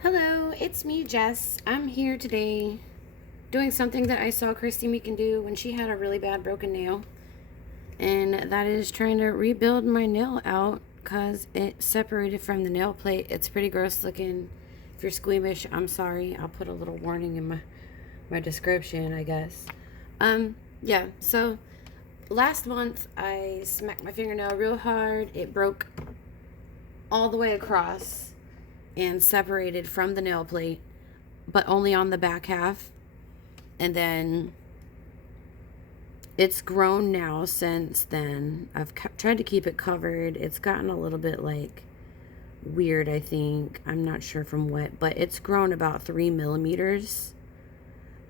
Hello, it's me, Jess. I'm here today doing something that I saw Christy Meekin do when she had a really bad broken nail, and that is trying to rebuild my nail out because it separated from the nail plate. It's pretty gross looking. If you're squeamish, I'm sorry. I'll put a little warning in my description, I guess. Yeah, so last month I smacked my fingernail real hard. It broke all the way across and separated from the nail plate, but only on the back half. And then it's grown now since then. I've tried to keep it covered. It's gotten a little bit like weird, I think. I'm not sure from what, but it's grown about 3 millimeters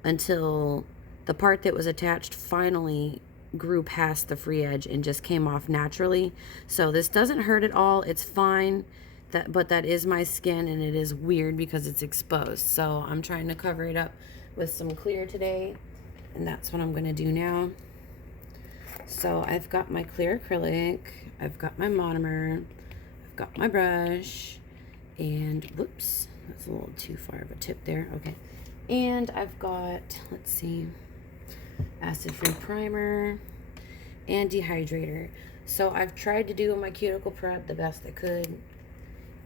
until the part that was attached finally grew past the free edge and just came off naturally. So this doesn't hurt at all. It's fine. But that is my skin, and it is weird because it's exposed. So I'm trying to cover it up with some clear today, and that's what I'm going to do now. So I've got my clear acrylic, I've got my monomer, I've got my brush, and whoops, that's a little too far of a tip there. Okay. And I've got, let's see, acid-free primer and dehydrator. So I've tried to do my cuticle prep the best I could,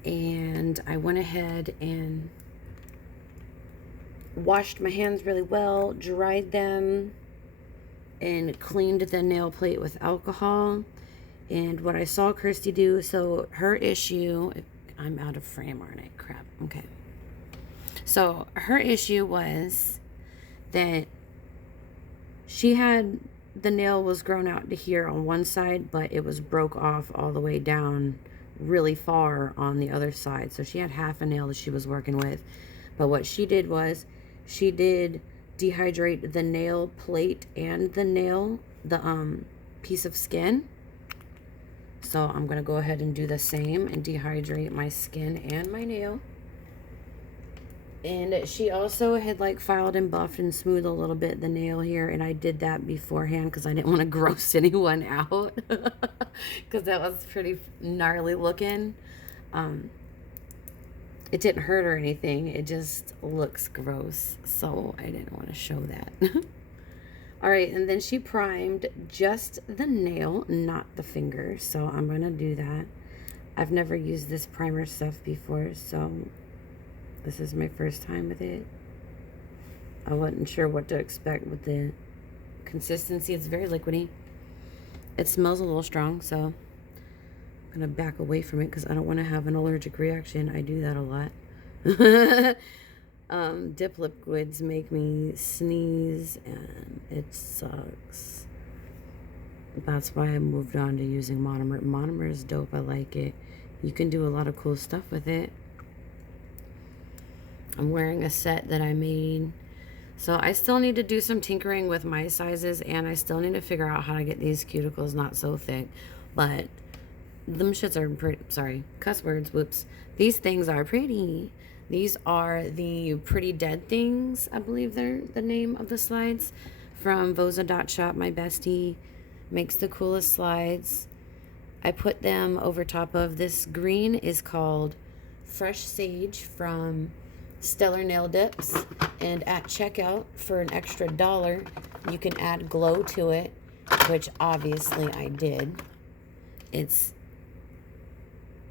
and I went ahead and washed my hands really well, dried them, and cleaned the nail plate with alcohol. And what I saw Christy do, so her issue, I'm out of frame, aren't I? Crap. Okay. So her issue was that she had, the nail was grown out to here on one side, but it was broke off all the way down really far on the other side. So she had half a nail that she was working with. But what she did was she did dehydrate the nail plate and the nail, the piece of skin. So I'm going to go ahead and do the same and dehydrate my skin and my nail. And she also had like filed and buffed and smoothed a little bit the nail here, and I did that beforehand because I didn't want to gross anyone out because that was pretty gnarly looking. It didn't hurt or anything, it just looks gross, so I didn't want to show that. All right, and then she primed just the nail, not the finger, so I'm gonna do that. I've never used this primer stuff before, so this is my first time with it. I wasn't sure what to expect with the consistency. It's very liquidy. It smells a little strong, so I'm gonna back away from it because I don't want to have an allergic reaction. I do that a lot. Dip liquids make me sneeze, and it sucks. That's why I moved on to using monomer. Monomer is dope. I like it. You can do a lot of cool stuff with it. I'm wearing a set that I made. So I still need to do some tinkering with my sizes, and I still need to figure out how to get these cuticles not so thick. But them shits are pretty, sorry, cuss words, whoops. These things are pretty. These are the Pretty Dead Things, I believe they're the name of the slides, from Voza.shop. My bestie makes the coolest slides. I put them over top of this green is called Fresh Sage from Stellar Nail Dips, and at checkout for an extra $1 you can add glow to it, which obviously I did. It's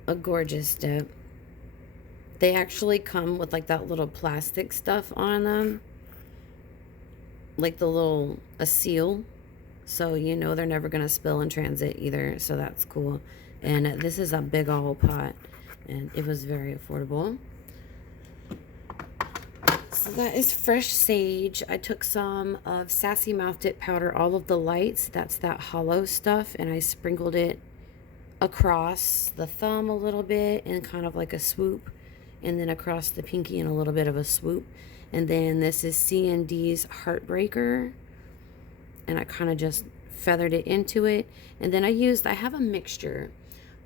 a gorgeous dip. They actually come with like that little plastic stuff on them, like a seal, so you know they're never gonna spill in transit either, so that's cool. And this is a big old pot, and it was very affordable. So that is Fresh Sage. I took some of Sassy Mouth Dip Powder, all of the lights, that's that hollow stuff, and I sprinkled it across the thumb a little bit and kind of like a swoop, and then across the pinky in a little bit of a swoop. And then this is C&D's Heartbreaker, and I kind of just feathered it into it. And then I have a mixture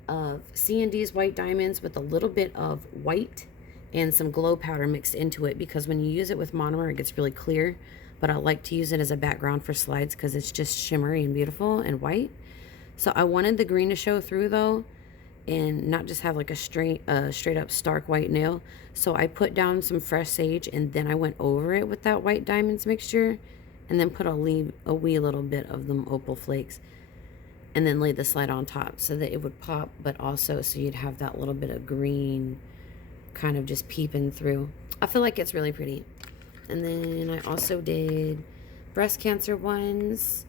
of C&D's White Diamonds with a little bit of white and some glow powder mixed into it, because when you use it with monomer it gets really clear, but I like to use it as a background for slides because it's just shimmery and beautiful and white. So I wanted the green to show through though, and not just have like a straight up stark white nail. So I put down some fresh sage, and then I went over it with that white diamonds mixture, and then put a wee little bit of them opal flakes, and then laid the slide on top so that it would pop, but also so you'd have that little bit of green kind of just peeping through. I feel like it's really pretty. And then I also did breast cancer ones,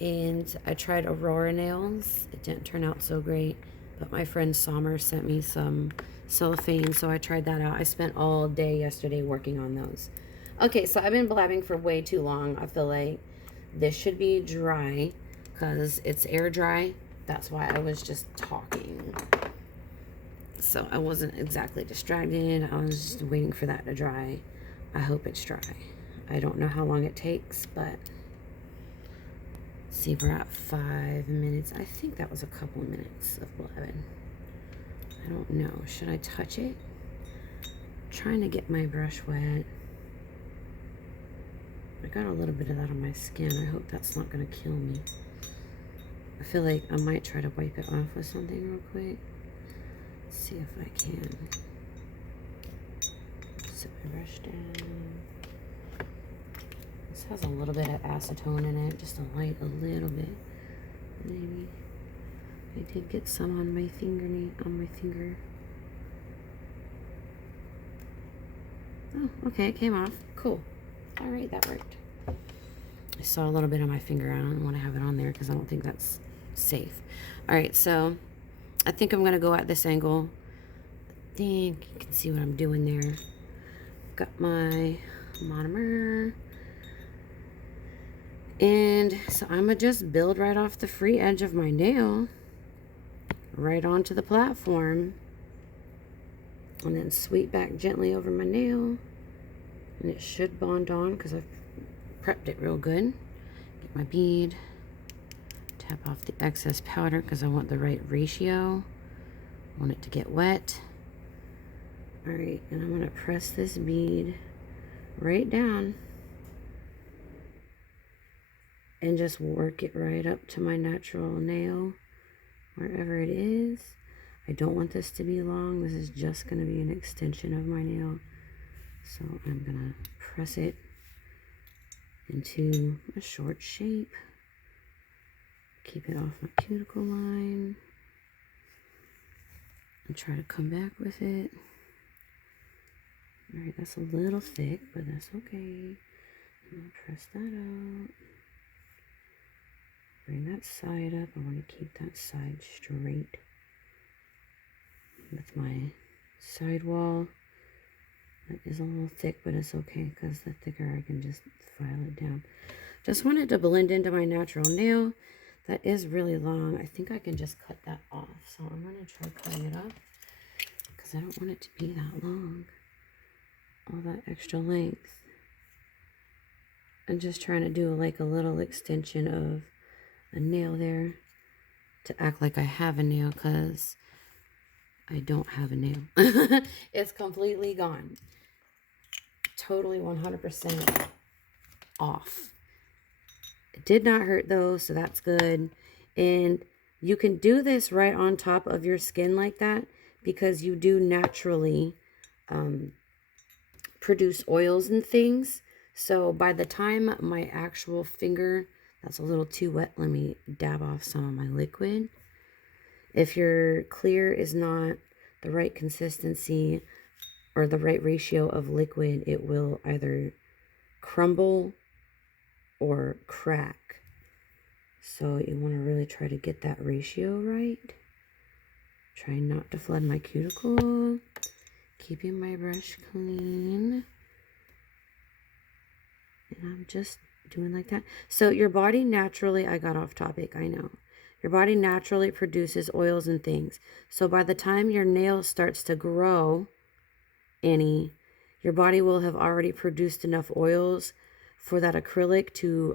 and I tried Aurora nails. It didn't turn out so great, but my friend Sommer sent me some cellophane, so I tried that out. I spent all day yesterday working on those. Okay, so I've been blabbing for way too long. I feel like this should be dry because it's air dry. That's why I was just talking. So I wasn't exactly distracted. I was just waiting for that to dry. I hope it's dry. I don't know how long it takes, but see, we're at 5 minutes. I think that was a couple of minutes of blabbing. I don't know. Should I touch it? I'm trying to get my brush wet. I got a little bit of that on my skin. I hope that's not going to kill me. I feel like I might try to wipe it off with something real quick. Let's see if I can. Set my brush down. This has a little bit of acetone in it, just a little bit. Maybe. I did get some on my finger. Oh, okay, it came off. Cool. All right, that worked. I saw a little bit on my finger. I don't want to have it on there because I don't think that's safe. All right, so I think I'm gonna go at this angle. I think you can see what I'm doing there. Got my monomer. And so I'm gonna just build right off the free edge of my nail, right onto the platform, and then sweep back gently over my nail. And it should bond on because I've prepped it real good. Get my bead, tap off the excess powder because I want the right ratio. I want it to get wet. All right, and I'm gonna press this bead right down and just work it right up to my natural nail, wherever it is. I don't want this to be long. This is just gonna be an extension of my nail. So I'm gonna press it into a short shape. Keep it off my cuticle line. And try to come back with it. All right, that's a little thick, but that's okay. I'll press that out. Bring that side up. I want to keep that side straight. With my side wall. That is a little thick, but it's okay because the thicker I can just file it down. Just want it to blend into my natural nail. That is really long. I think I can just cut that off. So I'm going to try cutting it up because I don't want it to be that long. All that extra length. I'm just trying to do like a little extension of a nail there to act like I have a nail because I don't have a nail. It's completely gone. Totally 100% off. It did not hurt though, so that's good. And you can do this right on top of your skin like that because you do naturally produce oils and things. So by the time my actual finger, that's a little too wet, let me dab off some of my liquid. If your clear is not the right consistency or the right ratio of liquid, it will either crumble or crack. So you want to really try to get that ratio right. Try not to flood my cuticle. Keeping my brush clean. And I'm just doing like that. So your body naturally, I got off topic, I know. Your body naturally produces oils and things. So by the time your nail starts to grow any, your body will have already produced enough oils for that acrylic to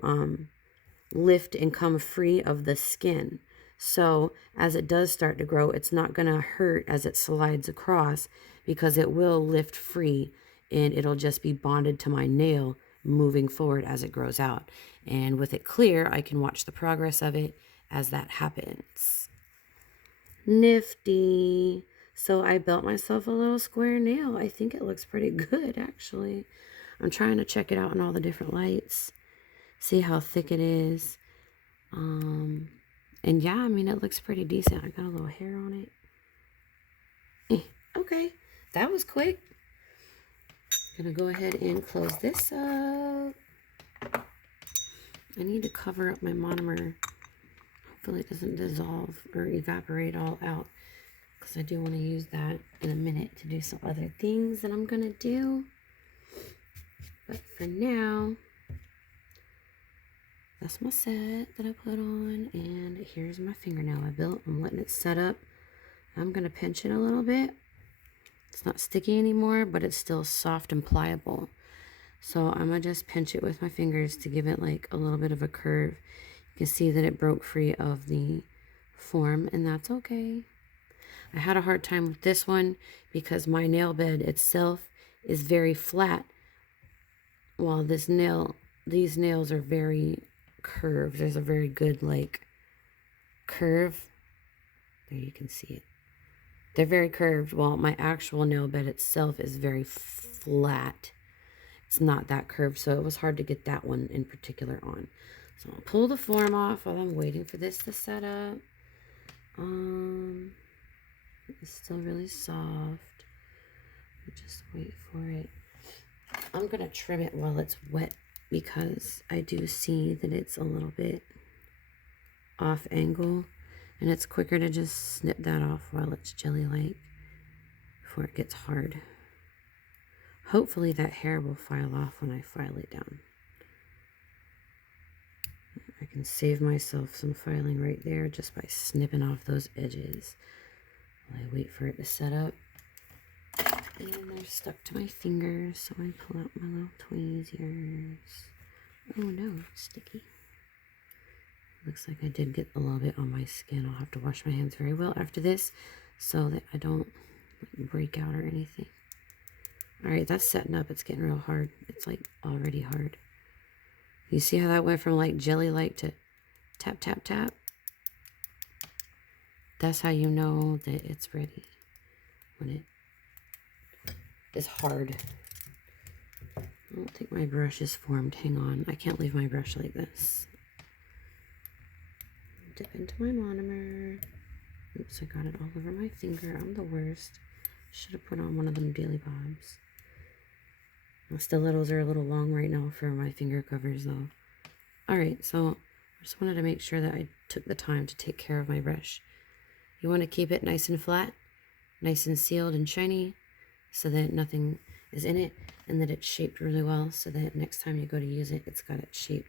lift and come free of the skin. So as it does start to grow, it's not going to hurt as it slides across because it will lift free and it'll just be bonded to my nail moving forward as it grows out. And with it clear, I can watch the progress of it as that happens. Nifty. So I built myself a little square nail. I think it looks pretty good, actually. I'm trying to check it out in all the different lights. See how thick it is. And yeah, I mean, it looks pretty decent. I got a little hair on it. Okay, that was quick. Gonna go ahead and close this up. I need to cover up my monomer. Hopefully it doesn't dissolve or evaporate all out, because I do want to use that in a minute to do some other things that I'm gonna do. But for now, that's my set that I put on, and here's my fingernail I built. I'm letting it set up. I'm gonna pinch it a little bit. It's not sticky anymore, but it's still soft and pliable. So I'm gonna just pinch it with my fingers to give it like a little bit of a curve. You can see that it broke free of the form, and that's okay. I had a hard time with this one because my nail bed itself is very flat, while these nails are very curved. There's a very good like curve. There you can see it. They're very curved, while my actual nail bed itself is very flat. It's not that curved, so it was hard to get that one in particular on. So I'll pull the form off while I'm waiting for this to set up. It's still really soft. Just wait for it. I'm gonna trim it while it's wet, because I do see that it's a little bit off angle, and it's quicker to just snip that off while it's jelly-like before it gets hard. Hopefully that hair will file off when I file it down. I can save myself some filing right there just by snipping off those edges while I wait for it to set up. And they're stuck to my fingers, so I pull out my little tweezers. Oh no, it's sticky. Looks like I did get a little bit on my skin. I'll have to wash my hands very well after this so that I don't break out or anything. Alright, that's setting up. It's getting real hard. It's like already hard. You see how that went from like jelly-like to tap, tap, tap? That's how you know that it's ready, when it is hard. I don't think my brush is formed. Hang on. I can't leave my brush like this. Dip into my monomer. Oops, I got it all over my finger. I'm the worst. Should have put on one of them Daily Bobs. My stilettos are a little long right now for my finger covers though. Alright, so I just wanted to make sure that I took the time to take care of my brush. You want to keep it nice and flat, nice and sealed and shiny, so that nothing is in it, and that it's shaped really well, so that next time you go to use it, it's got its shape.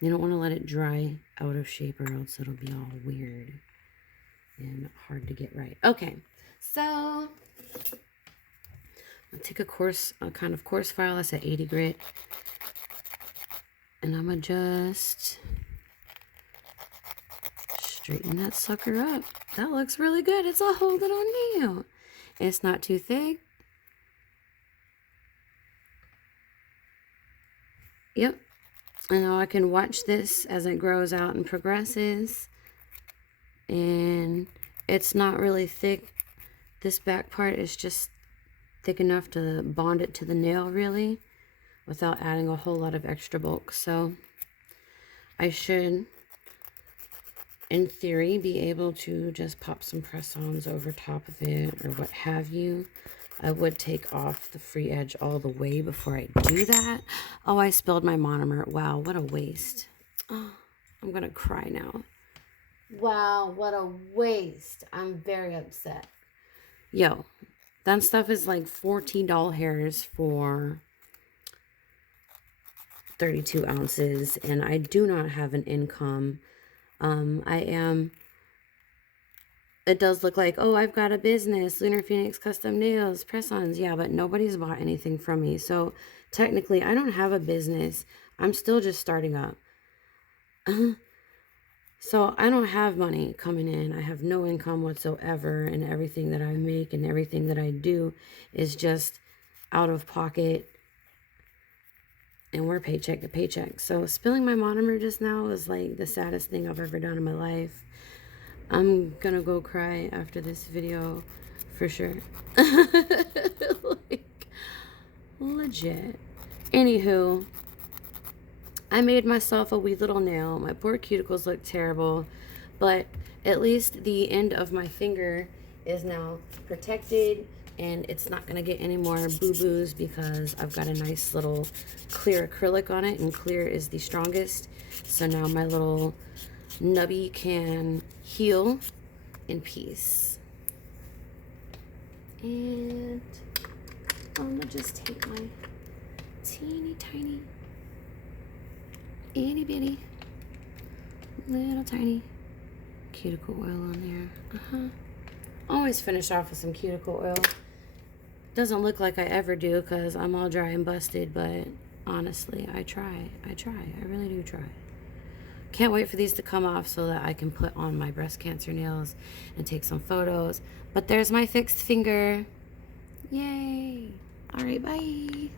You don't want to let it dry out of shape, or else it'll be all weird and hard to get right. Okay, so I'll take a kind of coarse file that's at 80 grit, and I'm gonna just straighten that sucker up. That looks really good. It's a whole little nail. It's not too thick. Yep. And now I can watch this as it grows out and progresses. And it's not really thick. This back part is just thick enough to bond it to the nail, really, without adding a whole lot of extra bulk. So I should, in theory, be able to just pop some press-ons over top of it or what have you. I would take off the free edge all the way before I do that. Oh, I spilled my monomer. Wow, what a waste. Oh, I'm gonna cry now. Wow, what a waste. I'm very upset. Yo, that stuff is like 14 doll hairs for 32 ounces, and I do not have an income. It does look like, oh, I've got a business, Lunar Phoenix Custom Nails, press-ons. Yeah, but nobody's bought anything from me. So technically, I don't have a business. I'm still just starting up. So I don't have money coming in. I have no income whatsoever, and everything that I make and everything that I do is just out of pocket, and we're paycheck to paycheck. So spilling my monomer just now was like the saddest thing I've ever done in my life. I'm gonna go cry after this video for sure. Like, legit. Anywho, I made myself a wee little nail. My poor cuticles look terrible, but at least the end of my finger is now protected and it's not gonna get any more boo-boos because I've got a nice little clear acrylic on it, and clear is the strongest. So now my little nubby can heal in peace. And I'm gonna just take my teeny tiny, itty bitty, little tiny cuticle oil on there. Always finish off with some cuticle oil. Doesn't look like I ever do because I'm all dry and busted, but honestly, I try. I really do try. Can't wait for these to come off so that I can put on my breast cancer nails and take some photos. But there's my fixed finger. Yay. All right, bye.